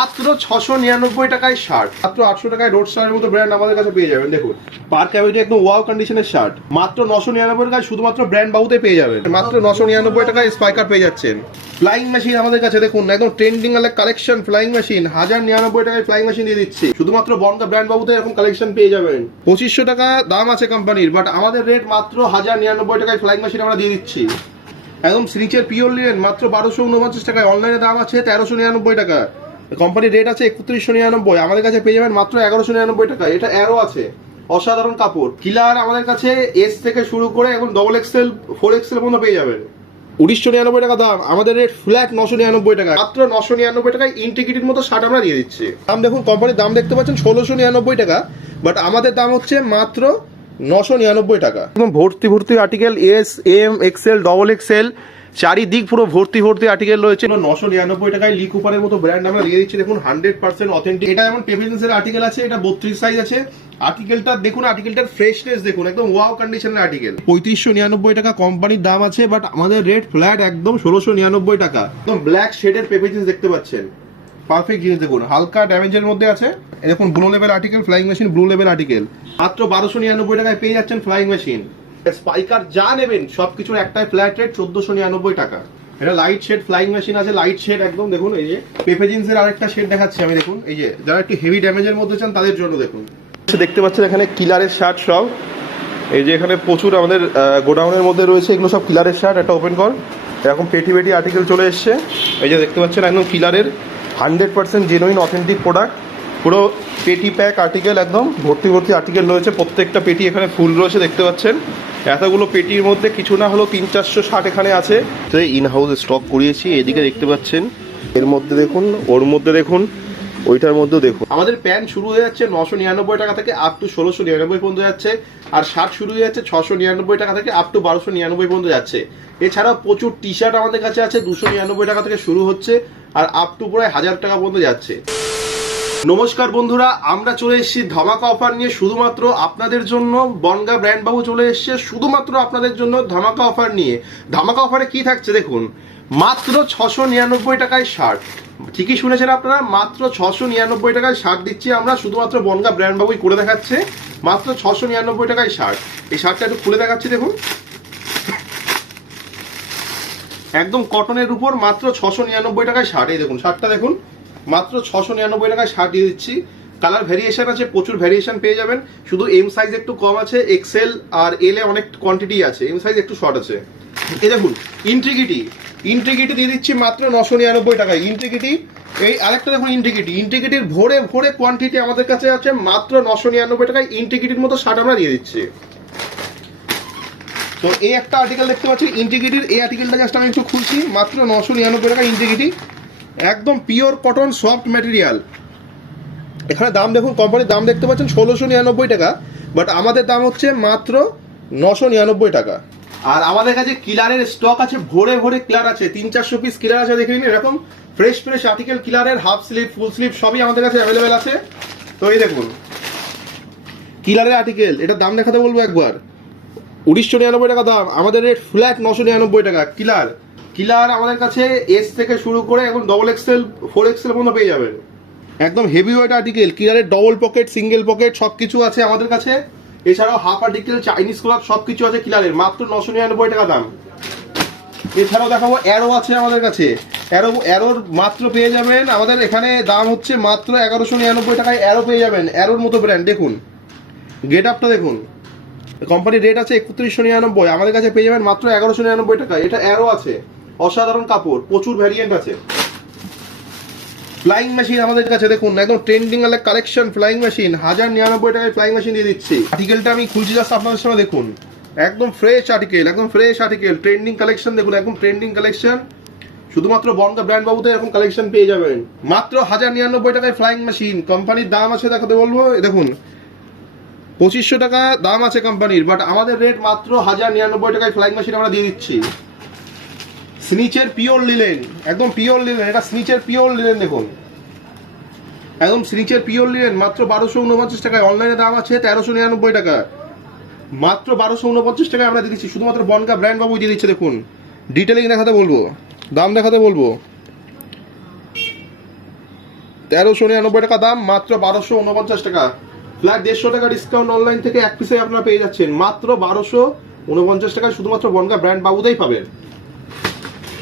মাত্র 699 টাকায় শার্ট, মাত্র 800 টাকায় রোড স্টারের মতো ব্র্যান্ড আমাদের কাছে পেয়ে যাবেন। দেখুন পার ক্যাভিটি একদম ওয়াও কন্ডিশনের শার্ট মাত্র 999 টাকায় শুধুমাত্র ব্র্যান্ড বাহুতে পেয়ে যাবেন। মাত্র 999 টাকায় স্পাইকার পেয়ে যাচ্ছেন। ফ্লাইং মেশিন আমাদের কাছে দেখুন একদম ট্রেন্ডিং কালেকশন। ফ্লাইং মেশিন 1099 টাকায় ফ্লাইং মেশিন দিয়ে দিচ্ছি, শুধুমাত্র বনগা ব্র্যান্ড বাহুতে এরকম কালেকশন পেয়ে যাবেন। 2500 টাকা দাম আছে কোম্পানির, বাট আমাদের রেট মাত্র 1099 টাকায় ফ্লাইং মেশিন আমরা দিয়ে দিচ্ছি। একদম সিনিচের পিওর লিনেন মাত্র 1249 টাকায়, অনলাইনে দাম আছে 1399 টাকা, কোম্পানির রেট আছে 3199, আমাদের কাছে পেয়ে যাবেন মাত্র 1199 টাকা। এটা অ্যারো আছে, অসাধারণ কাপড়। কিলার আমাদের কাছে এস থেকে শুরু করে এখন ডবল এক্সেল 4XL পর্যন্ত পেয়ে যাবেন। 1999 টাকা দাম, আমাদের রেট ফ্ল্যাট 999 টাকা, মাত্র 999 টাকায় ইন্টিগ্রিটির মতো শার্ট আমরা দিয়ে দিচ্ছি। দাম দেখুন, কোম্পানির দাম দেখতে পাচ্ছেন 1699 টাকা, বাট আমাদের দাম হচ্ছে মাত্র 999 টাকা। একদম ভর্তি ভর্তি article, S M XL double XL চারিদিক পুরো ভর্তি ভর্তি আর্টিকেল রয়েছে। 999 টাকায় লি কুপারের মতো ব্র্যান্ড আমরা দিয়ে দিচ্ছি। দেখুন 100% অথেন্টিক। এটা এমন পেভিজেন্সের আর্টিকেল আছে, এটা 32 সাইজ আছে। আর্টিকেলটা দেখুন, আর্টিকেলটার ফ্রেশনেস দেখুন, একদম ওয়াও কন্ডিশনের আর্টিকেল। 3599 টাকা কোম্পানির দাম আছে, বাট আমাদের রেট ফ্ল্যাট একদম 1699 টাকা। একদম ব্ল্যাক শেডের পেভিজেন্স দেখতে পাচ্ছেন, পারফেক্ট জিনিস। দেখুন হালকা ড্যামেজের মধ্যে আছে। দেখুন blue level article, flying machine blue level article মাত্র 1299 টাকায় পেয়ে যাচ্ছেন ফ্লাইং মেশিন। স্পাইকার যা নেবেন সবকিছুর একটাই ফ্ল্যাট রেট 1499 টাকা। এটা লাইট শেড ফ্লাইং মেশিন আছে, লাইট শেড একদম। দেখুন এই যে পেপে জিন্সের আরেকটা শেড দেখাচ্ছি আমি। দেখুন এই যে যারা একটু হেভি ড্যামেজের মধ্যে চান তাদের জন্য দেখুন দেখতে পাচ্ছেন এখানে কিলারের শার্ট সব। এই যে এখানে প্রচুর আমাদের গোডাউনের মধ্যে রয়েছে, এগুলো সব কিলারের শার্ট। একটা ওপেন কর, এরকম পেটি পেটি আর্টিকেল চলে এসছে। এই যে দেখতে পাচ্ছেন একদম কিলারের 100% জেনুইন অথেন্টিক প্রোডাক্ট, পুরো পেটি প্যাক আর্টিকেল, একদম ভর্তি ভর্তি আর্টিকেল রয়েছে। প্রত্যেকটা পেটি এখানে ফুল রয়েছে দেখতে পাচ্ছেন। এতগুলো পেটির মধ্যে কিছু না হলেও 300-400 শার্ট এখানে আছে। তো ইন হাউস স্টক করিয়েছি। এদিকে দেখতে পাচ্ছেন এর মধ্যে দেখুন, ওর মধ্যে দেখুন, ওইটার মধ্যেও দেখুন। আমাদের প্যান্ট শুরু হয়ে যাচ্ছে 999 টাকা থেকে আপ টু 1699 পর্যন্ত যাচ্ছে, আর শার্ট শুরু হয়ে যাচ্ছে 699 টাকা থেকে আপ টু 1299 পর্যন্ত যাচ্ছে। এছাড়াও প্রচুর টি শার্ট আমাদের কাছে আছে 299 টাকা থেকে শুরু হচ্ছে, আর আপ টু প্রায় 1000 টাকা পর্যন্ত যাচ্ছে। নমস্কার বন্ধুরা, আমরা চলে এসেছি ধামাকা অফার নিয়ে শুধুমাত্র আপনাদের জন্য। বনগা ব্র্যান্ড বাবু চলে এসেছে শুধুমাত্র আপনাদের জন্য ধামাকা অফার নিয়ে। ধামাকা অফারে কি থাকছে দেখুন, মাত্র 699 টাকায় শার্ট। ঠিকই শুনেছেন আপনারা, মাত্র 699 টাকায় শার্ট দিচ্ছি আমরা, শুধুমাত্র বনগা ব্র্যান্ড বাবুই করে দেখাচ্ছে। মাত্র 699 টাকায় শার্ট। এই শার্টটা একটু খুলে দেখাচ্ছি দেখুন, একদম কটনের উপর মাত্র 699 টাকায় শার্ট। এই দেখুন শার্টটা দেখুন, মাত্র 699 টাকায় শার্ট দিয়ে দিচ্ছি। কালার ভ্যারিয়েশন আছে, প্রচুর ভ্যারিয়েশন পেয়ে যাবেন। শুধু এম সাইজ একটু কম আছে, এক্সেল আর এল এ অনেক কোয়ান্টিটি আছে, এম সাইজ একটু শর্ট আছে। এই দেখুন ইন্টিগ্রিটি দিয়ে দিচ্ছি মাত্র 999 টাকায়। ইন্টিগ্রিটি এই আরেকটা দেখুন, ইন্টিগ্রিটির ভরে ভরে কোয়ান্টিটি আমাদের কাছে আছে, মাত্র 999 টাকায় ইন্টিগ্রিটির মতো শার্ট আমরা দিয়ে দিচ্ছি। তো এই একটা আর্টিকেল দেখতে পাচ্ছি ইন্টিগ্রিটির, এই আর্টিকেলটা জাস্ট আমি একটু খুলছি, মাত্র 999 টাকা ইন্টিগ্রিটি, একদম পিওর কটন সফট ম্যাটেরিয়াল। এখানে দাম দেখুন, কোম্পানির দাম দেখতে পাচ্ছেন 1699 টাকা, বাট আমাদের দাম হচ্ছে মাত্র 999 টাকা। আর আমাদের কাছে কিলারের স্টক আছে, ভরে ভরে কিলার আছে, 300-400 পিস কিলার আছে। দেখে নিন এরকম ফ্রেশ ফ্রেশ আর্টিকেল কিলারের, হাফ স্লিভ ফুল স্লিভ সবই আমাদের কাছে অ্যাভেলেবেল আছে। তো এই দেখুন কিলারের আর্টিকেল, এটার দাম দেখাতে বলবো একবার। 1999 টাকা দাম, আমাদের রেট ফ্ল্যাট 999 টাকা। কিলার আমাদের কাছে এস থেকে শুরু করে এখন ডবল এক্সেল 4XL পর্যন্ত পেয়ে যাবেন। একদম হেভি ওয়েট আর্টিকেল, কিলারের ডবল পকেট সিঙ্গেল পকেট সবকিছু আছে আমাদের কাছে। এছাড়াও হাফ আর্টিকেল, চাইনিজ ক্লথ সবকিছু আছে কিলারের, মাত্র 999 টাকা দাম। এছাড়াও দেখাবো অ্যারো আছে আমাদের কাছে, অ্যারোর মাত্র পেয়ে যাবেন আমাদের এখানে দাম হচ্ছে মাত্র 1199 টাকায় অ্যারো পেয়ে যাবেন। অ্যারোর মতো ব্র্যান্ড দেখুন, গেট আপটা দেখুন, কোম্পানির রেট আছে 3199, আমাদের কাছে পেয়ে যাবেন মাত্র 1199 টাকা। এটা অ্যারো আছে, অসাধারণ কাপড়, প্রচুর ভ্যারিয়েন্ট আছে। ফ্লাইং মেশিন আমাদের কাছে দেখুন একদম ট্রেন্ডিং কালেকশন। ফ্লাইং মেশিন 1099 টাকায় ফ্লাইং মেশিন দিয়ে দিচ্ছি। আর্টিকেলটা আমি খুলছি জাস্ট আপনাদের সামনে দেখুন, একদম ফ্রেশ আর্টিকেল, একদম ফ্রেশ আর্টিকেল, ট্রেন্ডিং কালেকশন দেখুন, একদম ট্রেন্ডিং কালেকশন। শুধুমাত্র বনগা ব্র্যান্ড বাবুতে এরকম কালেকশন পেয়ে যাবেন। মাত্র 1099 টাকায় ফ্লাইং মেশিন। কোম্পানির দাম আছে দেখাতে বলবো, দেখুন 2500 টাকা দাম আছে কোম্পানির, বাট আমাদের রেট মাত্র 1099 টাকায় ফ্লাইং মেশিন আমরা দিয়ে দিচ্ছি। স্নিচের পিওর লিনেন, একদম পিওর লিনেন, এটা স্নিচের পিওর লিনেন দেখুন, একদম স্নিচের পিওর লিনেন মাত্র 1249 টাকায়, অনলাইনে দাম আছে 1399 টাকা। মাত্র 1249 টাকায় আমরা দিয়ে দিচ্ছি, শুধুমাত্র বনগা ব্র্যান্ড বাবু দিয়ে দিচ্ছে। দেখুন ডিটেলিং দেখাতে বলবো, দাম দেখাতে বলবো, 1399 টাকা দাম, মাত্র 1249 টাকা। ফ্ল্যাট 150 টাকা ডিসকাউন্ট অনলাইন থেকে এক পিসে আপনারা পেয়ে যাচ্ছেন মাত্র 1249 টাকায়, শুধুমাত্র বনগা ব্র্যান্ড বাবুতেই পাবেন।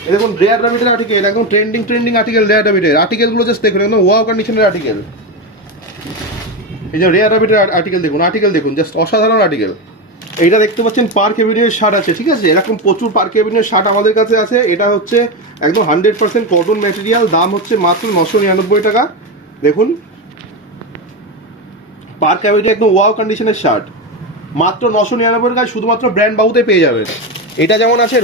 এই দেখুন রেয়ার র্যাবিটের আর্টিকেল, একদম ট্রেন্ডিং আর্টিকেল রেয়ার র্যাবিটের আর্টিকেলগুলো জাস্ট দেখুন, একদম ওয়াও কন্ডিশনের আর্টিকেল। এই যে রেয়ার র্যাবিটের আর্টিকেল দেখুন জাস্ট অসাধারণ আর্টিকেল। এইটা দেখতে পাচ্ছেন পার্ক এভিনিউর শার্ট আছে, ঠিক আছে, এরকম প্রচুর পার্ক এভিনিউর শার্ট আমাদের কাছে আছে। এটা হচ্ছে একদম 100% কটন ম্যাটেরিয়াল, দাম হচ্ছে মাত্র 999 টাকা। দেখুন পার্ক এভিনিউ একদম ওয়াও কন্ডিশনের শার্ট, মাত্র 999 টাকায় শুধুমাত্র ব্র্যান্ড বাহুতে পেয়ে যাবেন। এটা যেমন আছে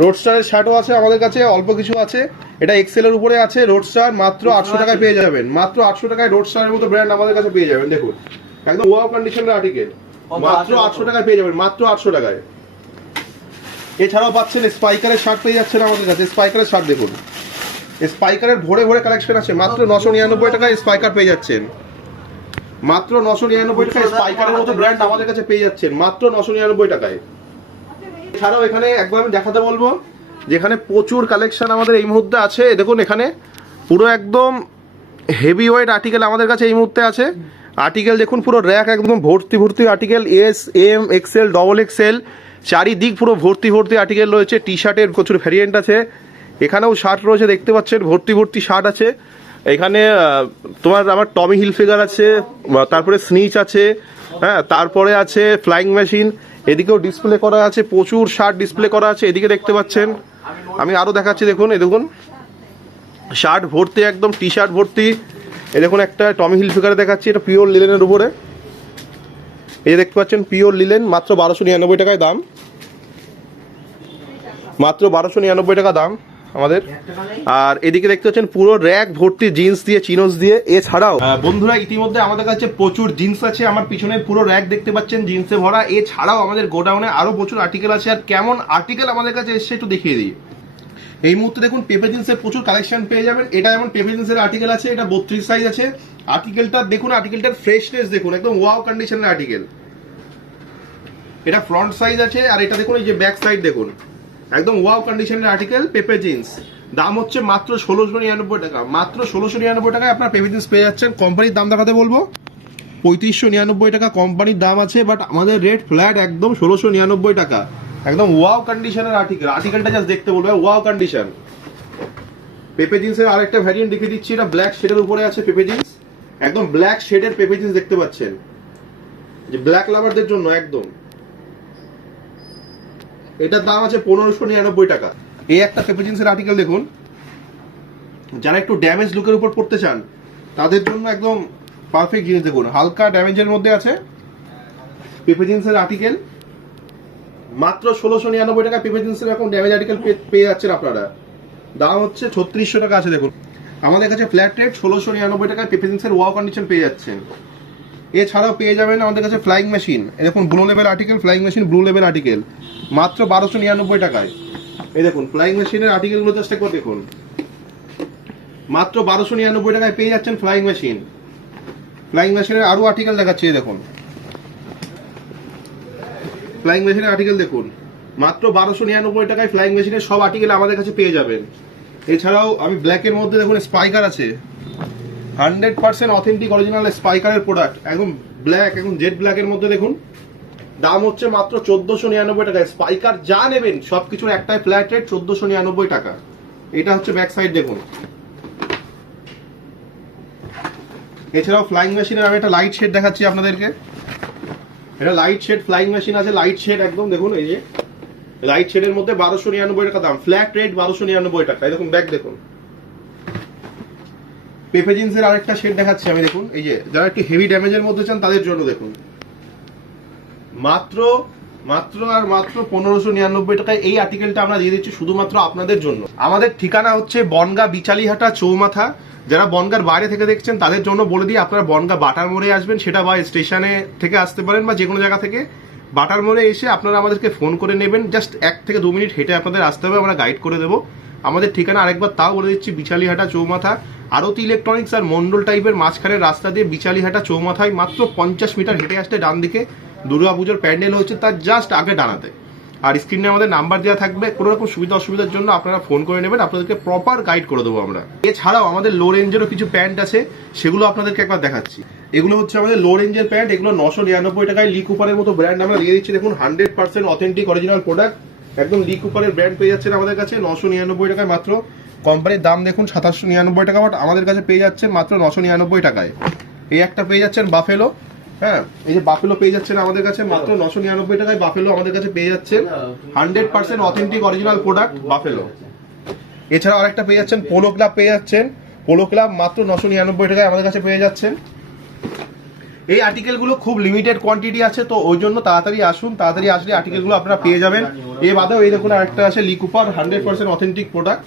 রোডস্টারের শার্টও আছে আমাদের কাছে, অল্প কিছু আছে। এটা এক্সেলের উপরে আছে রোডস্টার, মাত্র 800 টাকায় পেয়ে যাবেন। মাত্র 800 টাকায় রোডস্টারের মতো ব্র্যান্ড আমাদের কাছে পেয়ে যাবেন। দেখুন একদম ওয়াও কন্ডিশনের আর্টিকেল, মাত্র 800 টাকায় পেয়ে যাবেন, মাত্র 800 টাকায়। এছাড়াও পাচ্ছেন স্পাইকারের শার্ট পেয়ে যাচ্ছেন আমাদের কাছে। স্পাইকারের শার্ট দেখুন, স্পাইকারের ভরে কালেকশন আছে, মাত্র 999 টাকায় স্পাইকার পেয়ে যাচ্ছেন। মাত্র 999 টাকায় স্পাইকারের মতো ব্র্যান্ড আমাদের কাছে পেয়ে যাচ্ছেন, মাত্র 999 টাকায়। এছাড়াও এখানে একবার আমি দেখাতে বলবো, যেখানে প্রচুর কালেকশন আমাদের এই মুহূর্তে আছে। দেখুন এখানে পুরো একদম হেভি ওয়েট আর্টিকেল আমাদের কাছে এই মুহূর্তে আছে। আর্টিকেল দেখুন পুরো র্যাক একদম ভর্তি article, S M XL double XL, চারিদিক পুরো ভর্তি আর্টিকেল রয়েছে। টি শার্টের প্রচুর ভ্যারিয়েন্ট আছে, এখানেও শার্ট রয়েছে দেখতে পাচ্ছেন, ভর্তি শার্ট আছে। এখানে আমার টমি হিলফিগার আছে, তারপরে স্নিচ আছে, হ্যাঁ, তারপরে আছে ফ্লাইং মেশিন, এদিকেও ডিসপ্লে করা আছে, প্রচুর শার্ট ডিসপ্লে করা আছে। এদিকে দেখতে পাচ্ছেন, আমি আরও দেখাচ্ছি, দেখুন এই দেখুন শার্ট ভর্তি, একদম টি শার্ট ভর্তি। এই দেখুন একটা টমি হিলফিগারে দেখাচ্ছি, এটা পিওর লিলেনের উপরে। এই যে দেখতে পাচ্ছেন পিওর লিলেন, মাত্র 1299 টাকায় দাম, মাত্র 1299 টাকা দাম আমাদের। আর এদিকে দেখতে পাচ্ছেন পুরো র্যাক ভর্তি জিন্স দিয়ে, চিনোস দিয়ে। এছাড়াও বন্ধুরা ইতিমধ্যে আমাদের কাছে প্রচুর জিন্স আছে, আমার পিছনে পুরো র্যাক দেখতে পাচ্ছেন জিন্সে ভরা। এছাড়াও আমাদের গোডাউনে আরো প্রচুর আর্টিকেল আছে। আর কেমন আর্টিকেল আমাদের কাছে এসছে একটু দেখিয়ে দিই। এই মুহূর্তে দেখুন পেপে জিন্সের প্রচুর কালেকশন পেয়ে যাবেন। এটা যেমন পেপে জিন্সের আর্টিকেল আছে, এটা 32 সাইজ আছে। আর্টিকেলটা দেখুন, আর্টিকেলটার ফ্রেশনেস দেখুন, একদম ওয়াও কন্ডিশনের আর্টিকেল। এটা ফ্রন্ট সাইজ আছে, আর এটা দেখুন এই যে ব্যাক সাইড দেখুন, একদম ওয়াও কন্ডিশনের আর্টিকেল পেপে জিন্স। দাম হচ্ছে মাত্র 1699 টাকা, মাত্র 1699 টাকায় আপনার পেপে জিন্স পেয়ে যাচ্ছেন। কোম্পানির দাম দেখাতে বলবো, 3599 টাকা কোম্পানির দাম আছে, বাট আমাদের রেট ফ্ল্যাট একদম 1699 টাকা। একদম ওয়াও কন্ডিশনের আর্টিকেলটা জাস্ট দেখতে বলবো, ওয়াও কন্ডিশন। পেপে জিন্সের আরেকটা ভ্যারিয়েন্ট দেখিয়ে দিচ্ছি, এটা ব্ল্যাক শেডের উপরে আছে পেপে জিন্স, একদম ব্ল্যাক শেডের পেপে জিন্স দেখতে পাচ্ছেন, যে ব্ল্যাক লাভারদের জন্য একদম। এটার দাম আছে 1599 টাকা। এই একটা পেপে জিন্সের আর্টিকেল দেখুন, যারা একটু ড্যামেজ লুকের উপর পড়তে চান তাদের জন্য একদম পারফেক্ট জিনিস। দেখুন হালকা ড্যামেজের মধ্যে আছে পেপে জিন্সের আর্টিকেল, মাত্র 1699 টাকা পেপে জিন্সের এরকম ড্যামেজ আর্টিকেল পেয়ে যাচ্ছেন আপনারা। দাম হচ্ছে 3600 টাকা আছে। দেখুন আমাদের কাছে ফ্ল্যাট রেট 1699 টাকায় পেপে জিন্সের ওয়াও কন্ডিশন পেয়ে যাচ্ছেন। এছাড়াও পেয়ে যাবেন আমাদের কাছে ফ্লাইং মেশিন, দেখুন blue level article, flying machine blue level article, মাত্র 1299 টাকায়। এই দেখুন ফ্লাইং মেশিনের আর্টিকেলগুলো জাস্ট একবার দেখুন, মাত্র 1299 টাকায় পেয়ে যাচ্ছেন ফ্লাইং মেশিন। ফ্লাইং মেশিনের আরো আর্টিকেল দেখাচ্ছি, দেখুন ফ্লাইং মেশিনের আর্টিকেল দেখুন, মাত্র 1299 টাকায় ফ্লাইং মেশিনের সব আর্টিকেল আমাদের কাছে পেয়ে যাবেন। এছাড়াও আমি ব্ল্যাকের মধ্যে দেখুন স্পাইকার আছে, 100% অথেন্টিক অরিজিনাল স্পাইকারের প্রোডাক্ট, একদম ব্ল্যাক, একদম জেড ব্ল্যাকের মধ্যে দেখুন। দাম হচ্ছে মাত্র 1499 টাকায়। স্পাইকার যা নেবেন সবকিছুর একটাই ফ্ল্যাট রেট 1499 টাকা। এটা হচ্ছে ব্যাক সাইড দেখুন। এছাড়াও ফ্লাইং মেশিনের আমি একটা লাইট শেড দেখাচ্ছি আপনাদেরকে, এটা লাইট শেড ফ্লাইং মেশিন আছে, লাইট শেড একদম দেখুন, এই যে লাইট শেডের মধ্যে 1299 টাকা দাম, ফ্ল্যাট রেট 1299 টাকা। দেখুন ব্যাক দেখুন। পেপে জিন্সের আরেকটা শেড দেখাচ্ছি আমি, দেখুন এই যে যারা একটু হেভি ড্যামেজের মধ্যে চান তাদের জন্য দেখুন, মাত্র 1599 টাকায় এই আর্টিকেলটা আমরা দিয়ে দিচ্ছি শুধুমাত্র আপনাদের জন্য। আমাদের ঠিকানা হচ্ছে বনগাঁ বিচালিহাটা চৌমাথা। যারা বনগাঁর বাইরে থেকে দেখছেন তাদের জন্য বলে দিই, আপনারা বনগাঁ বাটার মোড়ে আসবেন, সেটা বা স্টেশনে থেকে আসতে পারেন বা যে কোনো জায়গা থেকে। বাটার মোড়ে এসে আপনারা আমাদেরকে ফোন করে নেবেন, জাস্ট 1 থেকে 2 মিনিট হেঁটে আপনাদের আসতে হবে, আমরা গাইড করে দেবো। আমাদের ঠিকানা আরেকবার তাও বলে দিচ্ছি, বিচালিহাটা চৌমাথা, আরতি ইলেকট্রনিক্স আর মন্ডল টাইপের মাঝখানের রাস্তা দিয়ে বিচালিহাটা চৌমাথায় মাত্র 50 মিটার হেঁটে আসতে ডান দিকে দুর্গাপুজোর প্যান্ডেল হচ্ছে তার জাস্ট আগে ডানাতে। আর স্ক্রিনে আমাদের নাম্বার দেওয়া থাকবে, কোনো রকম সুবিধা অসুবিধার জন্য আপনারা ফোন করে নেবেন, আপনাদেরকে প্রপার গাইড করে দেবো আমরা। এছাড়াও আমাদের লো রেঞ্জেরও কিছু প্যান্ট আছে, সেগুলো আপনাদেরকে একবার দেখাচ্ছি। এগুলো হচ্ছে আমাদের লো রেঞ্জের প্যান্ট, এগুলো 999 টাকায় লি কুপারের মতো ব্র্যান্ড আমরা দিয়ে দিচ্ছি। দেখুন 100% অথেন্টিক অরিজিনাল প্রোডাক্ট, একদম লি কুপারের ব্র্যান্ড পেয়ে যাচ্ছেন আমাদের কাছে 999 টাকায় মাত্র। কোম্পানির দাম দেখুন 2799 টাকা, বাট আমাদের কাছে পেয়ে যাচ্ছেন মাত্র 999 টাকায়। এই একটা পেয়ে যাচ্ছেন বাফেলো, হ্যাঁ এই যে বাফেলো পেয়ে যাচ্ছেন আমাদের কাছে মাত্র 999 টাকায়। বাফেলো আমাদের কাছে পেয়ে যাচ্ছেন 100% অথেন্টিক অরিজিনাল প্রোডাক্ট বাফেলো। এছাড়াও আরেকটা পেয়ে যাচ্ছেন পোলো ক্লাব পেয়ে যাচ্ছেন, পোলো ক্লাব মাত্র 999 টাকায় আমাদের কাছে পেয়ে যাচ্ছেন। এই আর্টিকেলগুলো খুব লিমিটেড কোয়ান্টিটি আছে, তো ওই জন্য তাড়াতাড়ি আসুন, তাড়াতাড়ি আসলে আর্টিকেলগুলো আপনারা পেয়ে যাবেন। এর বাদেও এই দেখুন আরেকটা আছে লি কুপার 100% অথেন্টিক প্রোডাক্ট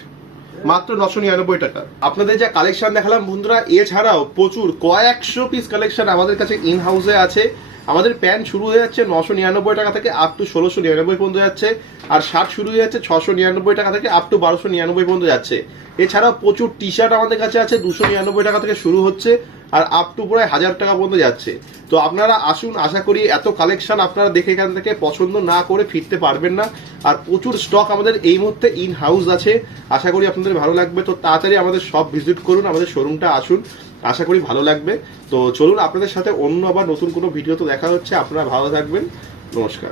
মাত্র 999 টাকা। আপনাদের যা কালেকশন দেখালাম বন্ধুরা, এছাড়াও প্রচুর কয়েকশো পিস কালেকশন আমাদের কাছে ইন হাউসে আছে। আমাদের প্যান্ট শুরু হয়ে যাচ্ছে 999 টাকা থেকে আপ টু 1699 পর্যন্ত যাচ্ছে, আর শার্ট শুরু হয়ে যাচ্ছে 699 টাকা থেকে আপ টু 1299 পর্যন্ত যাচ্ছে। এছাড়াও প্রচুর টি শার্ট আমাদের কাছে আছে 299 টাকা থেকে শুরু হচ্ছে আর আপ টু প্রায় 1000 টাকা পর্যন্ত যাচ্ছে। তো আপনারা আসুন, আশা করি এত কালেকশন আপনারা দেখে এখান থেকে পছন্দ না করে ফিরতে পারবেন না। আর প্রচুর স্টক আমাদের এই মুহূর্তে ইন হাউস আছে, আশা করি আপনাদের ভালো লাগবে। তো তাড়াতাড়ি আমাদের সব ভিজিট করুন, আমাদের শোরুমটা আসুন, আশা করি ভালো লাগবে। তো চলুন আপনাদের সাথে অন্য আবার নতুন কোনো ভিডিও তো দেখা হচ্ছে। আপনারা ভালো থাকবেন, নমস্কার।